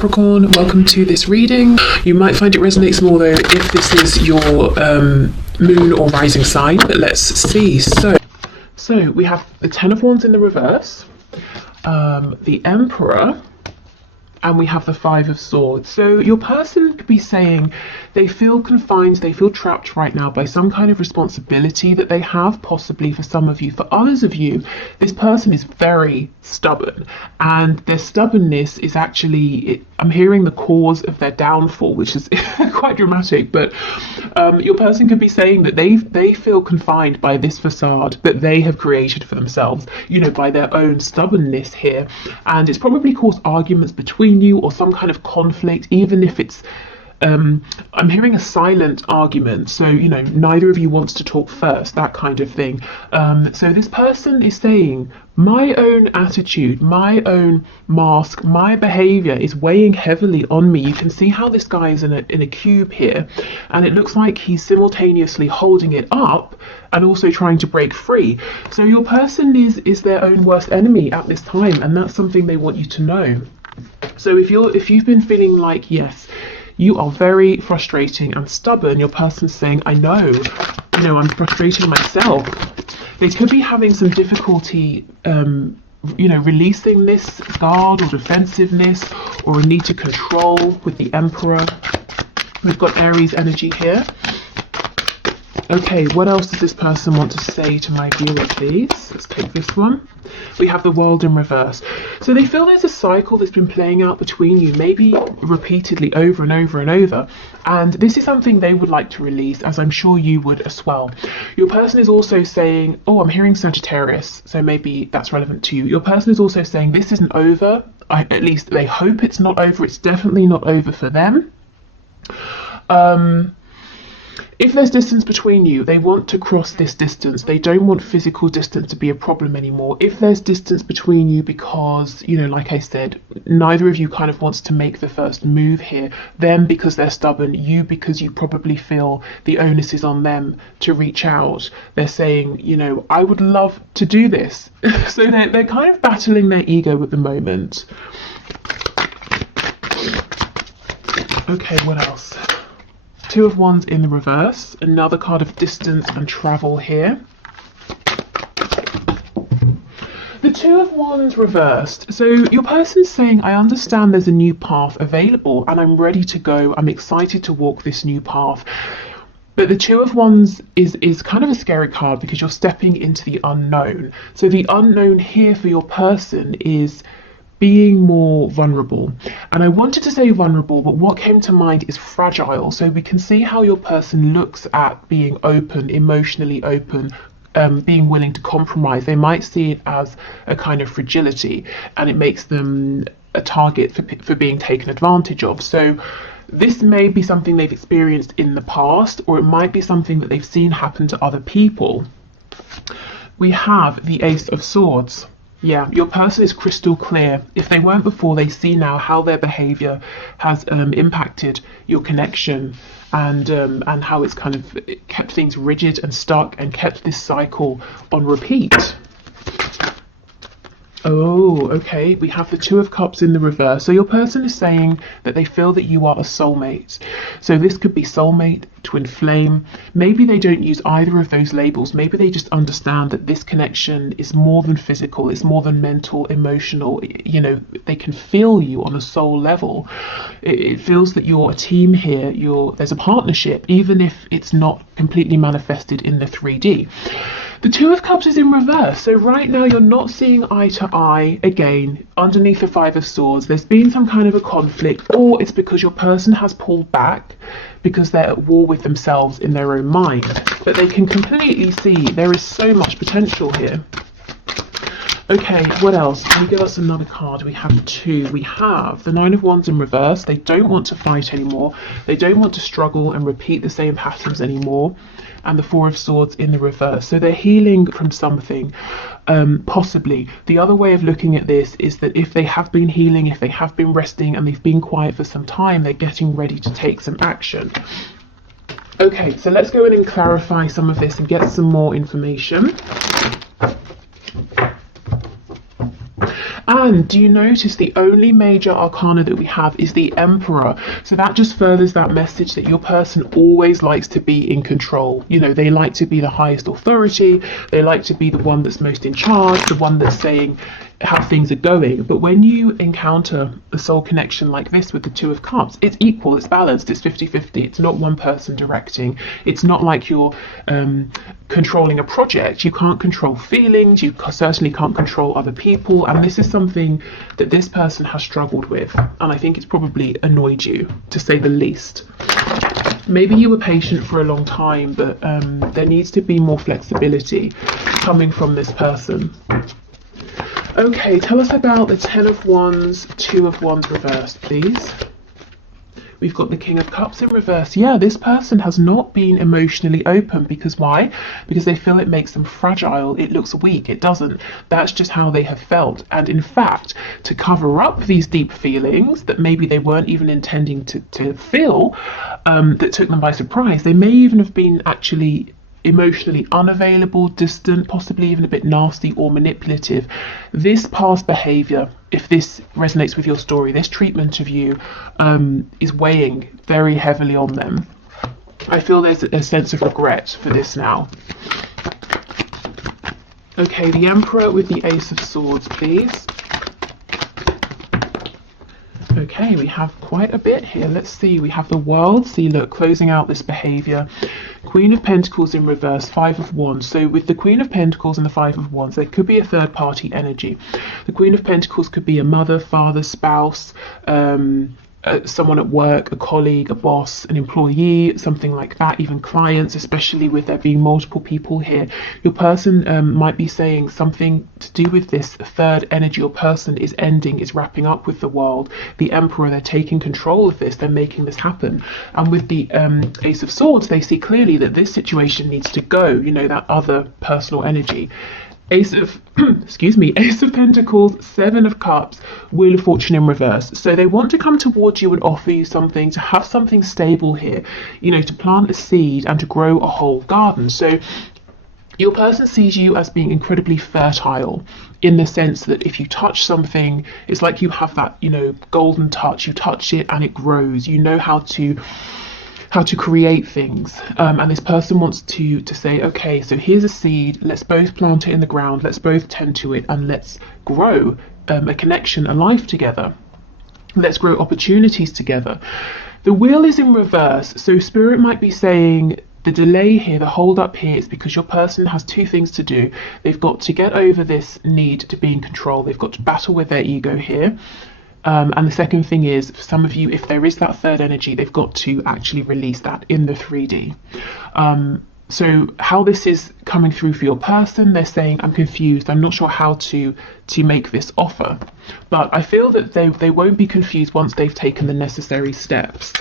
Capricorn, welcome to this reading. You might find it resonates more though if this is your moon or rising sign, but let's see. So we have the Ten of Wands in the reverse, the Emperor, and we have the Five of Swords. So your person could be saying they feel confined, they feel trapped right now by some kind of responsibility that they have, possibly for some of you. For others of you, this person is very stubborn, and their stubbornness is actually, I'm hearing the cause of their downfall, which is quite dramatic, but your person could be saying that they feel confined by this facade that they have created for themselves, you know, by their own stubbornness here, and it's probably caused arguments between you or some kind of conflict, even if it's I'm hearing a silent argument, so you know, neither of you wants to talk first, that kind of thing. So this person is saying, my own attitude, my own mask, my behavior is weighing heavily on me. You can see how this guy is in a cube here, and it looks like he's simultaneously holding it up and also trying to break free. So your person is their own worst enemy at this time, and that's something they want you to know. So if you've been feeling like, yes, you are very frustrating and stubborn, your person's saying, I know, you know, I'm frustrating myself. They could be having some difficulty, you know, releasing this guard or defensiveness or a need to control with the Emperor. We've got Aries energy here. Okay, what else does this person want to say to my viewer, please? Let's take this one. We have the World in reverse. So they feel there's a cycle that's been playing out between you, maybe repeatedly over and over and over. And this is something they would like to release, as I'm sure you would as well. Your person is also saying, oh, I'm hearing Sagittarius, so maybe that's relevant to you. Your person is also saying this isn't over. At least they hope it's not over. It's definitely not over for them. If there's distance between you, they want to cross this distance. They don't want physical distance to be a problem anymore. If there's distance between you because, you know, like I said, neither of you kind of wants to make the first move here, them because they're stubborn, you because you probably feel the onus is on them to reach out. They're saying, you know, I would love to do this. So they're kind of battling their ego at the moment. Okay, what else? Two of Wands in the reverse, another card of distance and travel here. The Two of Wands reversed. So your person's saying, I understand there's a new path available and I'm ready to go. I'm excited to walk this new path. But the Two of Wands is kind of a scary card because you're stepping into the unknown. So the unknown here for your person is being more vulnerable. And I wanted to say vulnerable, but what came to mind is fragile. So we can see how your person looks at being open, emotionally open, being willing to compromise. They might see it as a kind of fragility, and it makes them a target for being taken advantage of. So this may be something they've experienced in the past, or it might be something that they've seen happen to other people. We have the Ace of Swords. Yeah, your person is crystal clear. If they weren't before, they see now how their behavior has impacted your connection, and how it's kind of kept things rigid and stuck and kept this cycle on repeat. Oh, okay, we have the Two of Cups in the reverse. So your person is saying that they feel that you are a soulmate. So this could be soulmate, twin flame. Maybe they don't use either of those labels. Maybe they just understand that this connection is more than physical. It's more than mental, emotional. You know, they can feel you on a soul level. It feels that you're a team here. There's a partnership, even if it's not completely manifested in the 3D. The Two of Cups is in reverse, so right now you're not seeing eye to eye again underneath the Five of Swords. There's been some kind of a conflict, or it's because your person has pulled back because they're at war with themselves in their own mind. But they can completely see there is so much potential here. Okay, what else? Can you give us another card? We have two. We have the Nine of Wands in reverse. They don't want to fight anymore. They don't want to struggle and repeat the same patterns anymore. And the Four of Swords in the reverse. So they're healing from something, possibly. The other way of looking at this is that if they have been healing, if they have been resting and they've been quiet for some time, they're getting ready to take some action. Okay, so let's go in and clarify some of this and get some more information. And do you notice the only major arcana that we have is the Emperor? So that just furthers that message that your person always likes to be in control. You know, they like to be the highest authority. They like to be the one that's most in charge, the one that's saying how things are going. But when you encounter a soul connection like this with the Two of Cups, it's equal, it's balanced, it's 50-50. It's not one person directing. It's not like you're controlling a project. You can't control feelings. You certainly can't control other people. And this is something that this person has struggled with. And I think it's probably annoyed you, to say the least. Maybe you were patient for a long time, but there needs to be more flexibility coming from this person. Okay, tell us about the Ten of Wands, Two of Wands reversed, please. We've got the King of Cups in reverse. Yeah, this person has not been emotionally open. Because why? Because they feel it makes them fragile. It looks weak. It doesn't. That's just how they have felt. And in fact, to cover up these deep feelings that maybe they weren't even intending to feel, that took them by surprise, they may even have been actually emotionally unavailable, distant, possibly even a bit nasty or manipulative. This past behavior, if this resonates with your story, this treatment of you is weighing very heavily on them. I feel there's a sense of regret for this now. Okay, the Emperor with the Ace of Swords, please. Okay, we have quite a bit here. Let's see. We have the World. See, look, closing out this behavior. Queen of Pentacles in reverse, Five of Wands. So with the Queen of Pentacles and the Five of Wands, there could be a third party energy. The Queen of Pentacles could be a mother, father, spouse, someone at work, a colleague, a boss, an employee, something like that, even clients, especially with there being multiple people here. Your person might be saying something to do with this third energy or person is ending, is wrapping up with the World. The Emperor, they're taking control of this, they're making this happen. And with the Ace of Swords, they see clearly that this situation needs to go, you know, that other personal energy. Ace of Ace of Pentacles, Seven of Cups, Wheel of Fortune in reverse. So they want to come towards you and offer you something, to have something stable here, you know, to plant a seed and to grow a whole garden. So your person sees you as being incredibly fertile, in the sense that if you touch something, it's like you have that, you know, golden touch. You touch it and it grows. You know how to create things, and this person wants to say, okay, so here's a seed, let's both plant it in the ground, let's both tend to it, and let's grow a connection, a life together. Let's grow opportunities together. The Wheel is in reverse, so Spirit might be saying the delay here, the hold up here, is because your person has two things to do. They've got to get over this need to be in control. They've got to battle with their ego here. And the second thing is, for some of you, if there is that third energy, they've got to actually release that in the 3D. So how this is coming through for your person, they're saying, I'm confused, I'm not sure how to make this offer. But I feel that they won't be confused once they've taken the necessary steps.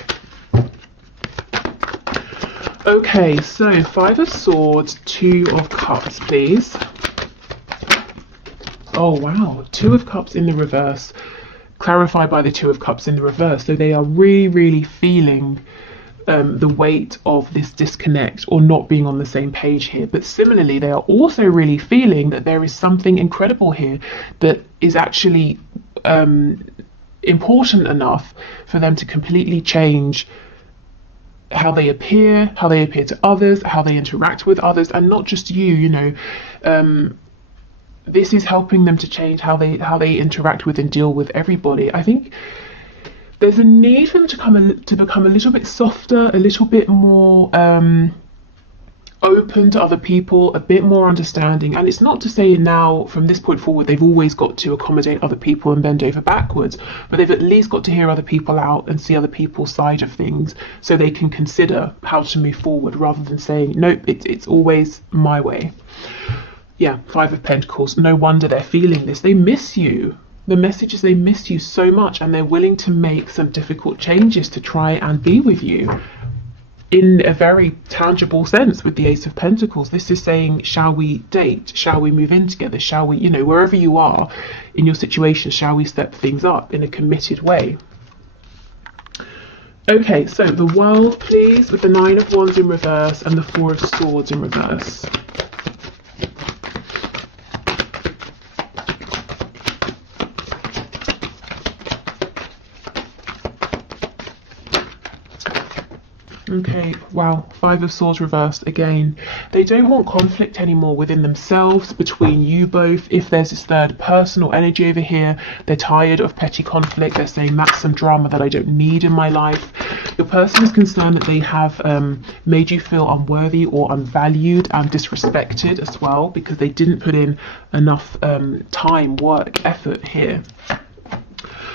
Okay, so Five of Swords, Two of Cups, please. Oh wow, Two of Cups in the reverse. Clarified by the Two of Cups in the reverse. So they are really feeling the weight of this disconnect or not being on the same page here. But similarly, they are also really feeling that there is something incredible here that is actually important enough for them to completely change how they appear to others, how they interact with others, and not just you, you know. This is helping them to change how they interact with and deal with everybody. I think there's a need for them to become a little bit softer, a little bit more open to other people, a bit more understanding. And it's not to say now from this point forward they've always got to accommodate other people and bend over backwards, but they've at least got to hear other people out and see other people's side of things, so they can consider how to move forward rather than saying, nope, it's always my way. Yeah, Five of Pentacles. No wonder they're feeling this. They miss you. The message is they miss you so much, and they're willing to make some difficult changes to try and be with you in a very tangible sense. With the Ace of Pentacles, this is saying, shall we date? Shall we move in together? Shall we, you know, wherever you are in your situation, shall we step things up in a committed way? Okay, so the World, please, with the Nine of Wands in reverse and the Four of Swords in reverse. Okay, wow, Five of Swords reversed again. They don't want conflict anymore within themselves, between you both. If there's this third person or energy over here, they're tired of petty conflict. They're saying that's some drama that I don't need in my life. Your person is concerned that they have made you feel unworthy or unvalued and disrespected as well, because they didn't put in enough time, work, effort here.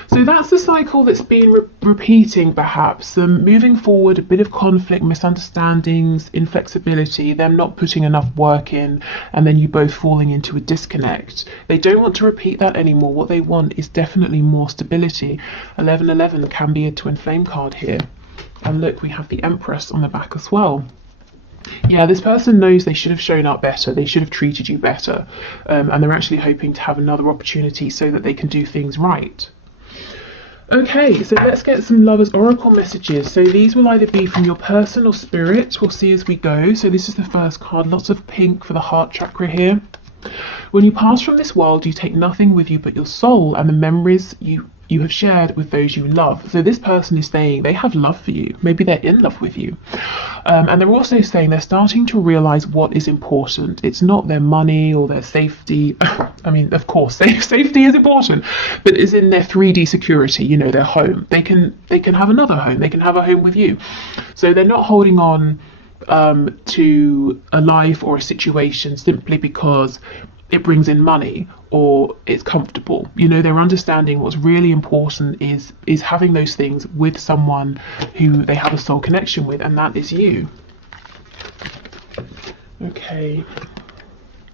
So that's the cycle that's been repeating, perhaps. Moving forward, a bit of conflict, misunderstandings, inflexibility, them not putting enough work in, and then you both falling into a disconnect. They don't want to repeat that anymore. What they want is definitely more stability. 1111 can be a twin flame card here. And look, we have the Empress on the back as well. Yeah, this person knows they should have shown up better. They should have treated you better. And they're actually hoping to have another opportunity so that they can do things right. Okay, so let's get some Lovers Oracle messages. So these will either be from your person or spirit. We'll see as we go. So this is the first card. Lots of pink for the heart chakra here. When you pass from this world, you take nothing with you but your soul and the memories you have shared with those you love. So this person is saying they have love for you. Maybe they're in love with you. And they're also saying they're starting to realize what is important. It's not their money or their safety. I mean, of course, safety is important, but it's in their 3D security, you know, their home. They can have another home. They can have a home with you. So they're not holding on to a life or a situation simply because it brings in money or it's comfortable. You know, they're understanding what's really important is having those things with someone who they have a soul connection with, and that is you. Okay,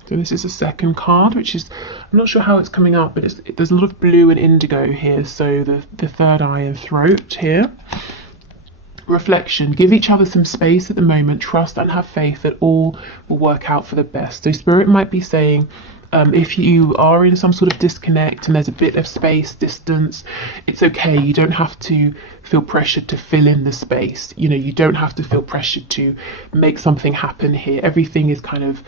so this is the second card, which is, I'm not sure how it's coming up, but there's a lot of blue and indigo here. So the third eye and throat here. Reflection. Give each other some space at the moment. Trust and have faith that all will work out for the best. So Spirit might be saying, if you are in some sort of disconnect and there's a bit of space, distance, it's okay. You don't have to feel pressured to fill in the space. You know, you don't have to feel pressured to make something happen here. Everything is kind of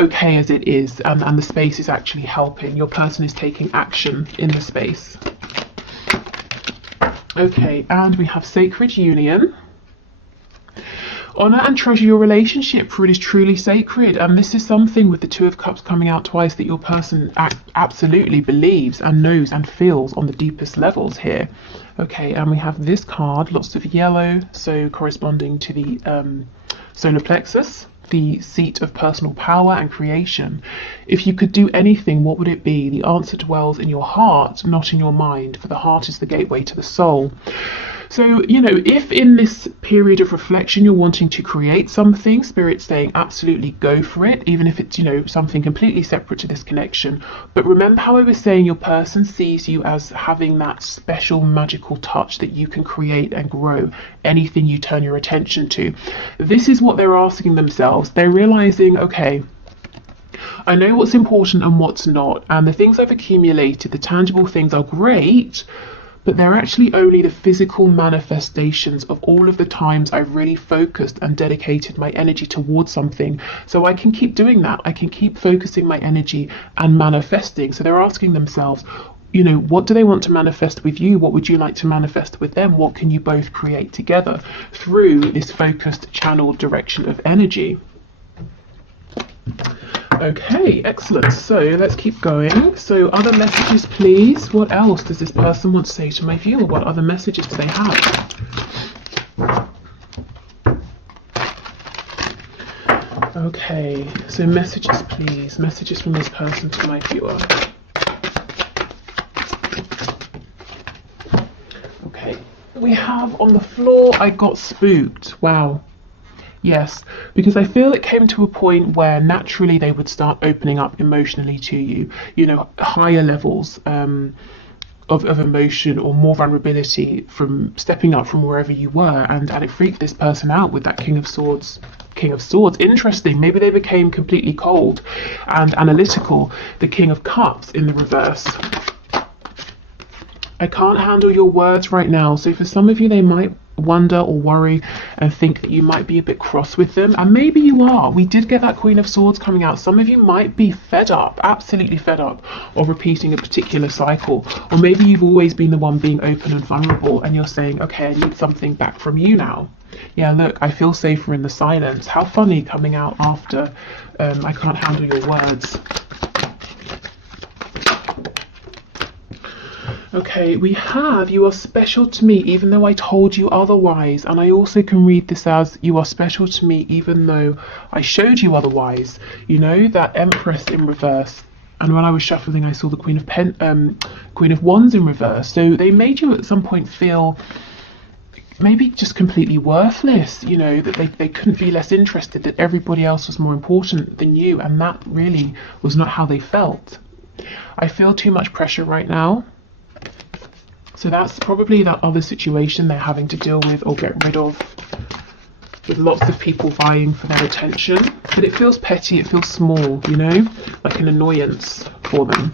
okay as it is, and the space is actually helping. Your person is taking action in the space. Okay, and we have Sacred Union. Honor and treasure your relationship, for it is truly sacred. And this is something with the Two of Cups coming out twice that your person absolutely believes and knows and feels on the deepest levels here. Okay, and we have this card, lots of yellow, so corresponding to the solar plexus, the seat of personal power and creation. If you could do anything, what would it be? The answer dwells in your heart, not in your mind, for the heart is the gateway to the soul. So, you know, if in this period of reflection you're wanting to create something, Spirit's saying absolutely go for it, even if it's, you know, something completely separate to this connection. But remember how I was saying your person sees you as having that special magical touch that you can create and grow anything you turn your attention to. This is what they're asking themselves. They're realizing, okay, I know what's important and what's not, and the things I've accumulated, the tangible things are great, but they're actually only the physical manifestations of all of the times I've really focused and dedicated my energy towards something. So I can keep doing that. I can keep focusing my energy and manifesting. So they're asking themselves, you know, what do they want to manifest with you? What would you like to manifest with them? What can you both create together through this focused channeled direction of energy? Okay, excellent. So let's keep going. So other messages, please. What else does this person want to say to my viewer? What other messages do they have? Okay, so messages, please. Messages from this person to my viewer. Okay, we have on the floor, I got spooked. Wow. Yes, because I feel it came to a point where naturally they would start opening up emotionally to you, you know, higher levels of emotion or more vulnerability from stepping up from wherever you were, and it freaked this person out with that King of Swords. Interesting. Maybe they became completely cold and analytical. The King of Cups in the reverse. I can't handle your words right now. So for some of you, they might wonder or worry and think that you might be a bit cross with them, and maybe you are. We did get that Queen of Swords coming out. Some of you might be fed up, absolutely fed up of repeating a particular cycle, or maybe you've always been the one being open and vulnerable and you're saying, okay, I need something back from you now. Yeah, look, I feel safer in the silence. How funny, coming out after I can't handle your words. Okay, we have, you are special to me even though I told you otherwise. And I also can read this as, you are special to me even though I showed you otherwise. You know, that Empress in reverse. And when I was shuffling, I saw the Queen of Wands in reverse. So they made you at some point feel maybe just completely worthless, you know, that they couldn't be less interested, that everybody else was more important than you. And that really was not how they felt. I feel too much pressure right now. So that's probably that other situation they're having to deal with or get rid of, with lots of people vying for their attention. But it feels petty, it feels small, you know, like an annoyance for them.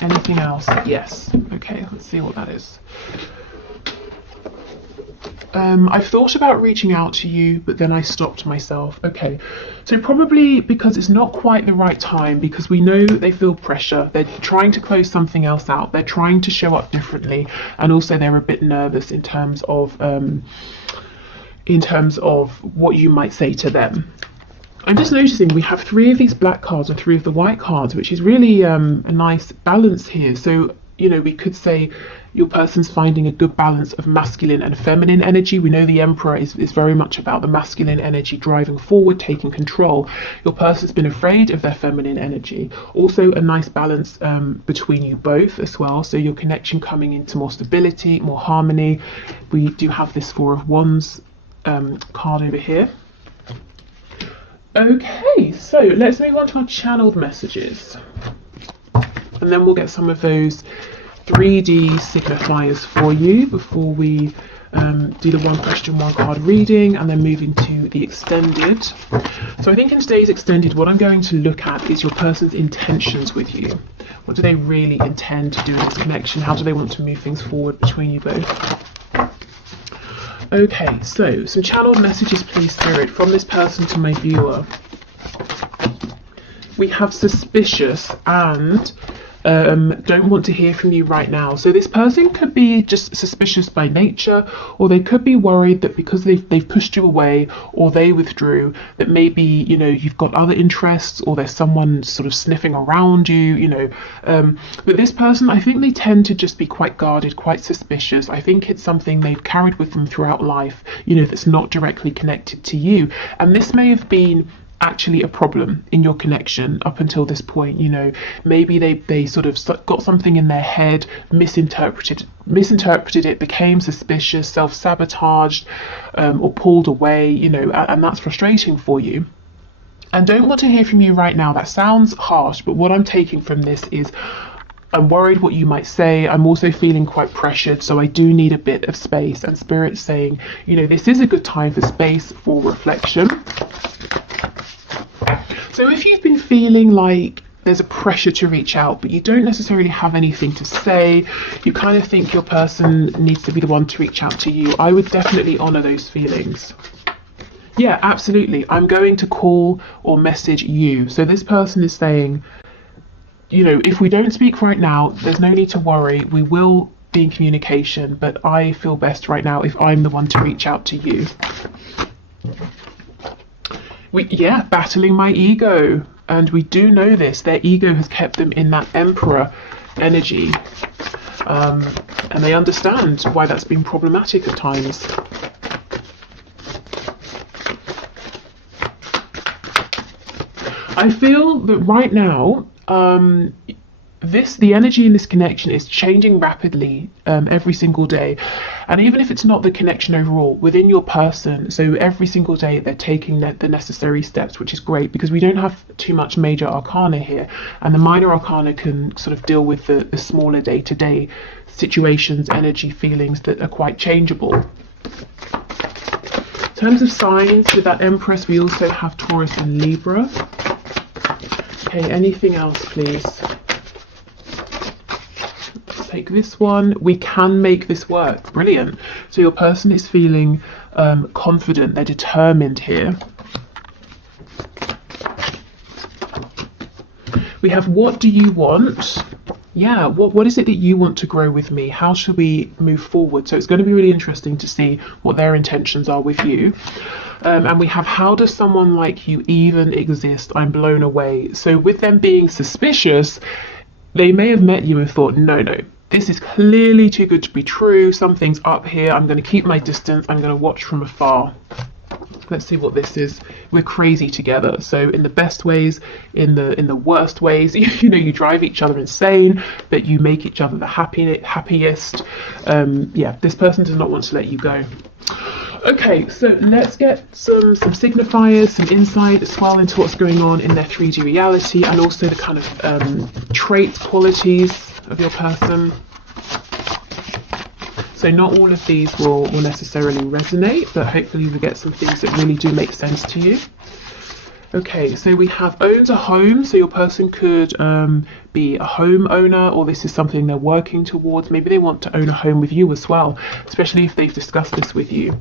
Anything else? Yes. Okay, let's see what that is. I've thought about reaching out to you, but then I stopped myself. Okay, so probably because it's not quite the right time, because we know they feel pressure. They're trying to close something else out. They're trying to show up differently, and also they're a bit nervous in terms of what you might say to them. I'm just noticing we have 3 of these black cards and 3 of the white cards, which is really a nice balance here. So, you know, we could say your person's finding a good balance of masculine and feminine energy. We know the Emperor is very much about the masculine energy driving forward, taking control. Your person's been afraid of their feminine energy. Also a nice balance between you both as well. So your connection coming into more stability, more harmony. We do have this 4 of Wands card over here. Okay, so let's move on to our channeled messages. And then we'll get some of those 3D signifiers for you before we do the 1 question 1 card reading, and then moving to the extended. So I think in today's extended, what I'm going to look at is your person's intentions with you. What do they really intend to do in this connection? How do they want to move things forward between you both? Okay, so some channeled messages, please, Spirit, from this person to my viewer. We have suspicious and don't want to hear from you right now. So this person could be just suspicious by nature, or they could be worried that because they've pushed you away or they withdrew, that maybe, you know, you've got other interests or there's someone sort of sniffing around you, you know. But this person, I think they tend to just be quite guarded, quite suspicious. I think it's something they've carried with them throughout life, you know, that's not directly connected to you. And this may have been actually a problem in your connection up until this point. You know, maybe they sort of got something in their head, misinterpreted it, became suspicious, self-sabotaged, or pulled away, you know, and that's frustrating for you. And don't want to hear from you right now. That sounds harsh, but what I'm taking from this is I'm worried what you might say. I'm also feeling quite pressured, so I do need a bit of space. And Spirit's saying, you know, this is a good time for space, for reflection. So if you've been feeling like there's a pressure to reach out, but you don't necessarily have anything to say, you kind of think your person needs to be the one to reach out to you, I would definitely honour those feelings. Yeah, absolutely. I'm going to call or message you. So this person is saying, you know, if we don't speak right now, there's no need to worry. We will be in communication, but I feel best right now if I'm the one to reach out to you. Yeah, battling my ego. And we do know this. Their ego has kept them in that Emperor energy. And they understand why that's been problematic at times. I feel that right now, the energy in this connection is changing rapidly every single day. And even if it's not the connection overall, within your person, so every single day they're taking the necessary steps, which is great because we don't have too much major arcana here. And the minor arcana can sort of deal with the smaller day-to-day situations, energy, feelings that are quite changeable. In terms of signs, with that Empress, we also have Taurus and Libra. Okay, anything else, please? take this one. We can make this work. Brilliant. So your person is feeling confident. They're determined here. We have, what do you want? Yeah, what is it that you want to grow with me? How should we move forward? So it's going to be really interesting to see what their intentions are with you. And we have, how does someone like you even exist? I'm blown away. So with them being suspicious, they may have met you and thought, no, this is clearly too good to be true. Something's up here. I'm going to keep my distance. I'm going to watch from afar. Let's see what this is. We're crazy together. So in the best ways, in the worst ways, you know, you drive each other insane, but you make each other the happiest. Yeah, this person does not want to let you go. Okay, so let's get some signifiers, some insight as well into what's going on in their 3D reality, and also the kind of traits, qualities of your person. So not all of these will necessarily resonate, but hopefully we get some things that really do make sense to you. Okay, so we have owns a home. So your person could be a home owner, or this is something they're working towards. Maybe they want to own a home with you as well, especially if they've discussed this with you.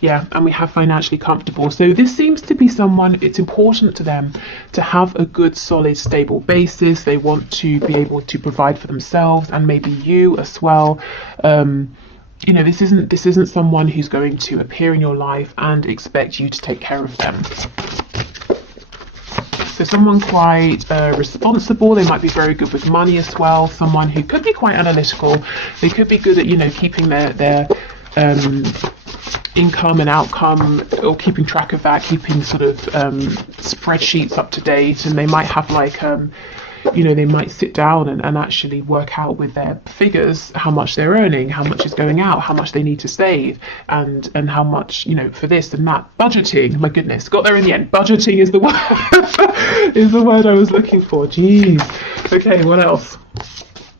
Yeah, and we have financially comfortable. So this seems to be someone, it's important to them to have a good, solid, stable basis. They want to be able to provide for themselves and maybe you as well. You know, this isn't someone who's going to appear in your life and expect you to take care of them. So someone quite responsible. They might be very good with money as well. Someone who could be quite analytical. They could be good at, you know, keeping their income and outcome, or keeping track of that, keeping sort of spreadsheets up to date. And they might have like you know, they might sit down and actually work out with their figures how much they're earning, how much is going out, how much they need to save, and how much, you know, for this and that. Budgeting, my goodness, got there in the end. Budgeting is the word is the word I was looking for. Jeez. Okay, what else?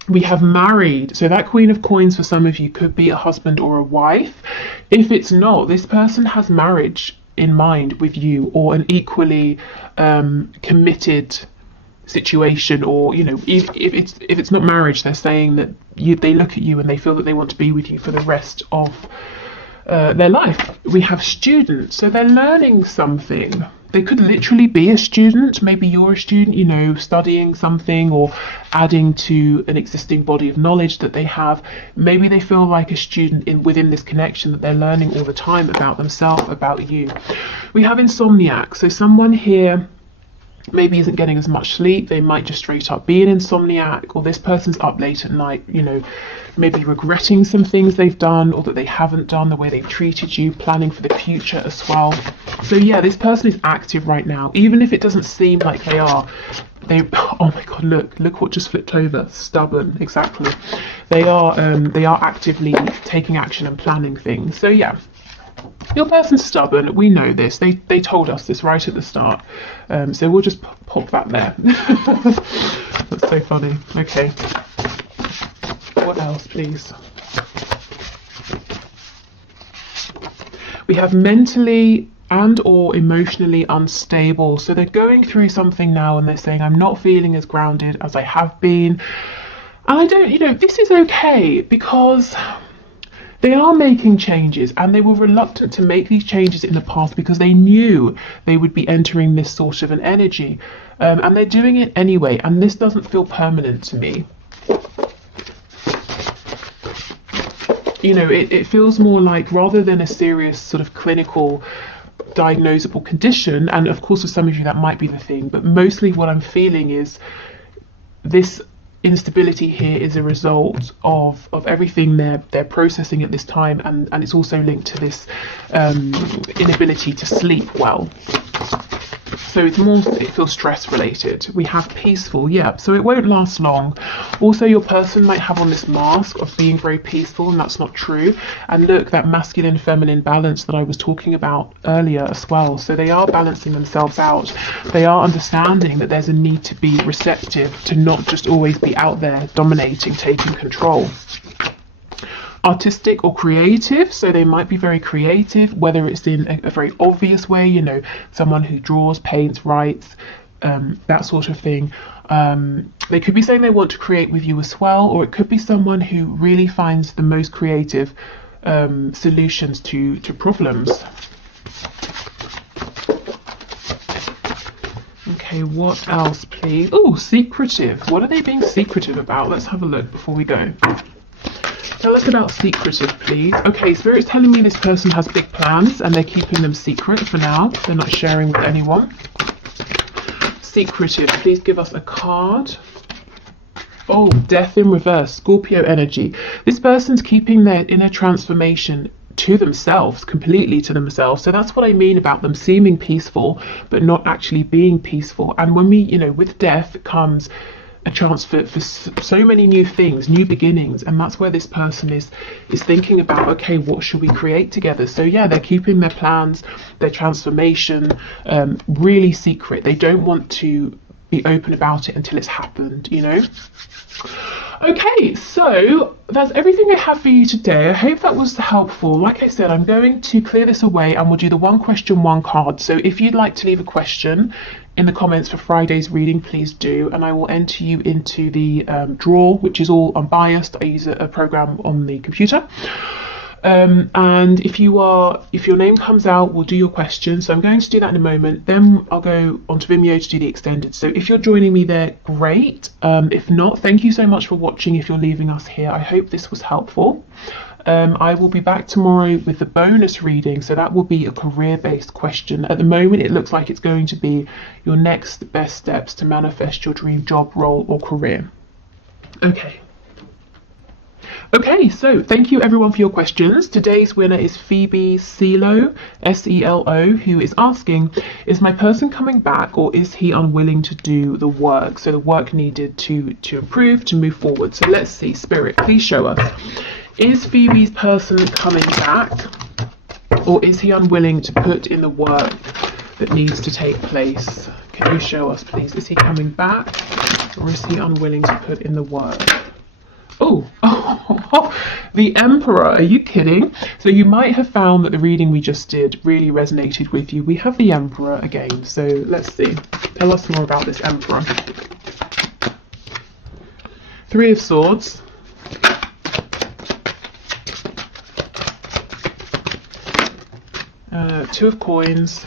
We have married. So that Queen of Coins for some of you could be a husband or a wife. If it's not, this person has marriage in mind with you, or an equally committed situation, or, you know, if it's not marriage, they're saying that they look at you and they feel that they want to be with you for the rest of their life. We have students, so they're learning something. They could literally be a student. Maybe you're a student, you know, studying something or adding to an existing body of knowledge that they have. Maybe they feel like a student within this connection, that they're learning all the time about themselves, about you. We have insomniac, so someone here maybe isn't getting as much sleep. They might just straight up be an insomniac, or this person's up late at night, you know, maybe regretting some things they've done or that they haven't done, the way they've treated you, planning for the future as well. So yeah, this person is active right now, even if it doesn't seem like they are. Oh my god, look what just flipped over. Stubborn, exactly. They are actively taking action and planning things. So yeah, your person's stubborn. We know this. They told us this right at the start. So we'll just pop that there. That's so funny. Okay. What else, please? We have mentally and or emotionally unstable. So they're going through something now and they're saying, I'm not feeling as grounded as I have been. And I don't, you know, this is okay, because they are making changes, and they were reluctant to make these changes in the past because they knew they would be entering this sort of an energy, and they're doing it anyway, and this doesn't feel permanent to me. You know, it feels more like, rather than a serious sort of clinical diagnosable condition, and of course for some of you that might be the thing, but mostly what I'm feeling is this instability here is a result of everything they're processing at this time, and it's also linked to this inability to sleep well. So it's more, it feels stress related. We have peaceful, yeah, so it won't last long. Also, your person might have on this mask of being very peaceful, and that's not true. And look, that masculine feminine balance that I was talking about earlier as well. So they are balancing themselves out. They are understanding that there's a need to be receptive, to not just always be out there dominating, taking control. Artistic or creative, so they might be very creative, whether it's in a very obvious way, you know, someone who draws, paints, writes, that sort of thing. They could be saying they want to create with you as well, or it could be someone who really finds the most creative solutions to problems. Okay, what else, please? Oh, secretive. What are they being secretive about? Let's have a look before we go. Tell us about secretive, please. Okay, Spirit's telling me this person has big plans and they're keeping them secret for now. They're not sharing with anyone. Secretive, please give us a card. Oh, death in reverse, Scorpio energy. This person's keeping their inner transformation to themselves, completely to themselves. So that's what I mean about them seeming peaceful, but not actually being peaceful. And when we, with death comes a chance for so many new things, new beginnings, and that's where this person is thinking about, okay, what should we create together? So yeah, they're keeping their plans, their transformation really secret. They don't want to be open about it until it's happened, Okay, so that's everything I have for you today. I hope that was helpful. Like I said, I'm going to clear this away and we'll do the one question, one card. So if you'd like to leave a question in the comments for Friday's reading, please do, and I will enter you into the draw, which is all unbiased. I use a program on the computer. And if your name comes out, we'll do your question. So I'm going to do that in a moment. Then I'll go onto Vimeo to do the extended. So if you're joining me there, great. If not, thank you so much for watching. If you're leaving us here, I hope this was helpful. I will be back tomorrow with the bonus reading. So that will be a career-based question. At the moment, it looks like it's going to be your next best steps to manifest your dream job, role, or career. Okay, so thank you everyone for your questions. Today's winner is Phoebe Selo, S-E-L-O, who is asking, is my person coming back or is he unwilling to do the work? So the work needed to improve, to move forward. So let's see, Spirit, please show us. Is Phoebe's person coming back or is he unwilling to put in the work that needs to take place? Can you show us, please? Is he coming back or is he unwilling to put in the work? Oh, the Emperor, are you kidding? So you might have found that the reading we just did really resonated with you. We have the Emperor again, so let's see. Tell us more about this Emperor. Three of Swords. Two of Coins.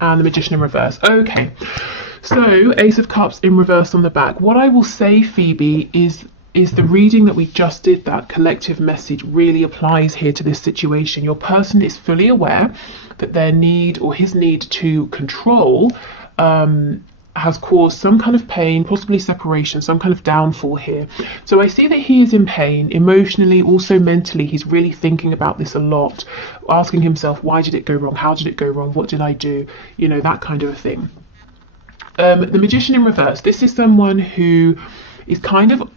And the Magician in reverse. Okay. So, Ace of Cups in reverse on the back. What I will say, Phoebe, is the reading that we just did, that collective message really applies here to this situation. Your person is fully aware that their need or his need to control has caused some kind of pain, possibly separation, some kind of downfall here. So I see that he is in pain emotionally, also mentally. He's really thinking about this a lot, asking himself, why did it go wrong? How did it go wrong? What did I do? That kind of a thing. The Magician in reverse. This is someone who is kind of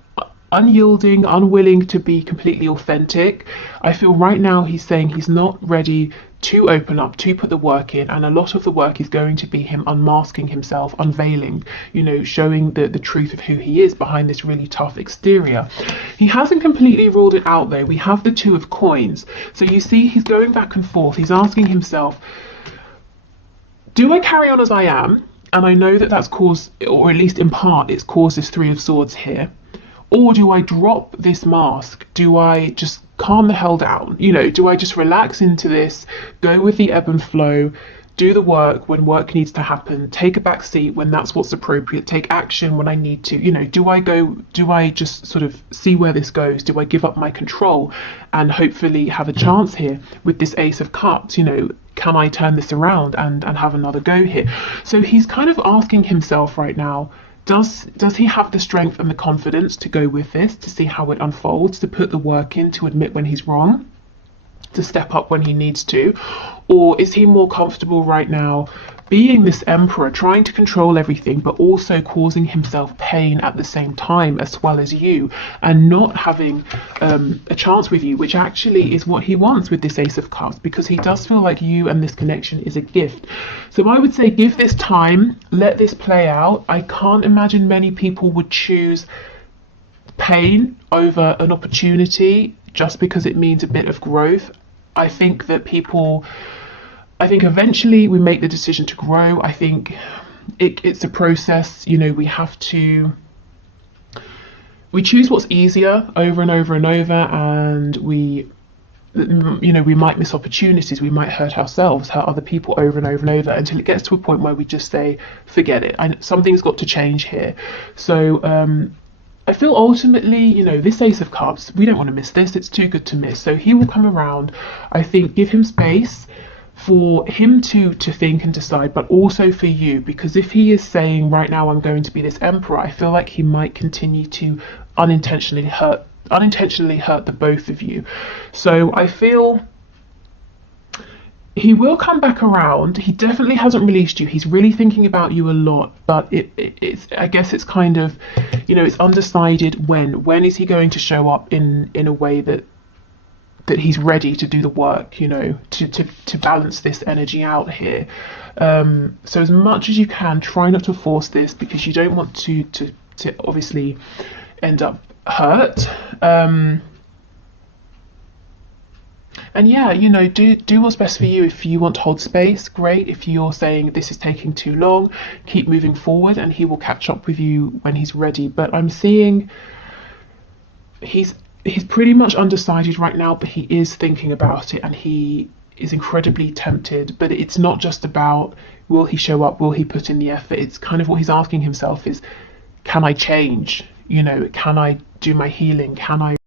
unyielding, unwilling to be completely authentic. I feel right now he's saying he's not ready to open up, to put the work in, and a lot of the work is going to be him unmasking himself, unveiling, showing the truth of who he is behind this really tough exterior. He hasn't completely ruled it out though. We have the Two of Coins. So you see he's going back and forth. He's asking himself, do I carry on as I am? And I know that that's caused, or at least in part, it's caused this Three of Swords here. Or do I drop this mask? Do I just calm the hell down? Do I just relax into this, go with the ebb and flow, do the work when work needs to happen, take a back seat when that's what's appropriate, take action when I need to? Do I just sort of see where this goes? Do I give up my control and hopefully have a chance here with this Ace of Cups? Can I turn this around and have another go here? So he's kind of asking himself right now, does he have the strength and the confidence to go with this, to see how it unfolds, to put the work in, to admit when he's wrong, to step up when he needs to? Or is he more comfortable right now being this Emperor, trying to control everything, but also causing himself pain at the same time, as well as you, and not having a chance with you, which actually is what he wants with this Ace of Cups, because he does feel like you and this connection is a gift. So I would say give this time, let this play out. I can't imagine many people would choose pain over an opportunity just because it means a bit of growth. I think that people I think eventually we make the decision to grow. I think it's a process. You know, we choose what's easier over and over and over, and we might miss opportunities, we might hurt ourselves, hurt other people over and over and over, until it gets to a point where we just say, forget it, something's got to change here. So I feel ultimately, you know, this Ace of Cups, we don't want to miss this, it's too good to miss. So he will come around. I think give him space for him to think and decide, but also for you, because if he is saying right now I'm going to be this emperor, I feel like he might continue to unintentionally hurt the both of you. So I feel he will come back around. He definitely hasn't released you. He's really thinking about you a lot, but it's I guess it's kind of, you know, it's undecided when is he going to show up in a way that he's ready to do the work, you know, to balance this energy out here. So as much as you can, try not to force this, because you don't want to obviously end up hurt. And yeah, you know, do what's best for you. If you want to hold space, great. If you're saying this is taking too long, keep moving forward, and he will catch up with you when he's ready. But I'm seeing he's pretty much undecided right now, but he is thinking about it, and he is incredibly tempted. But it's not just about will he show up, will he put in the effort. It's kind of what he's asking himself is, can I change? You know, can I do my healing? Can I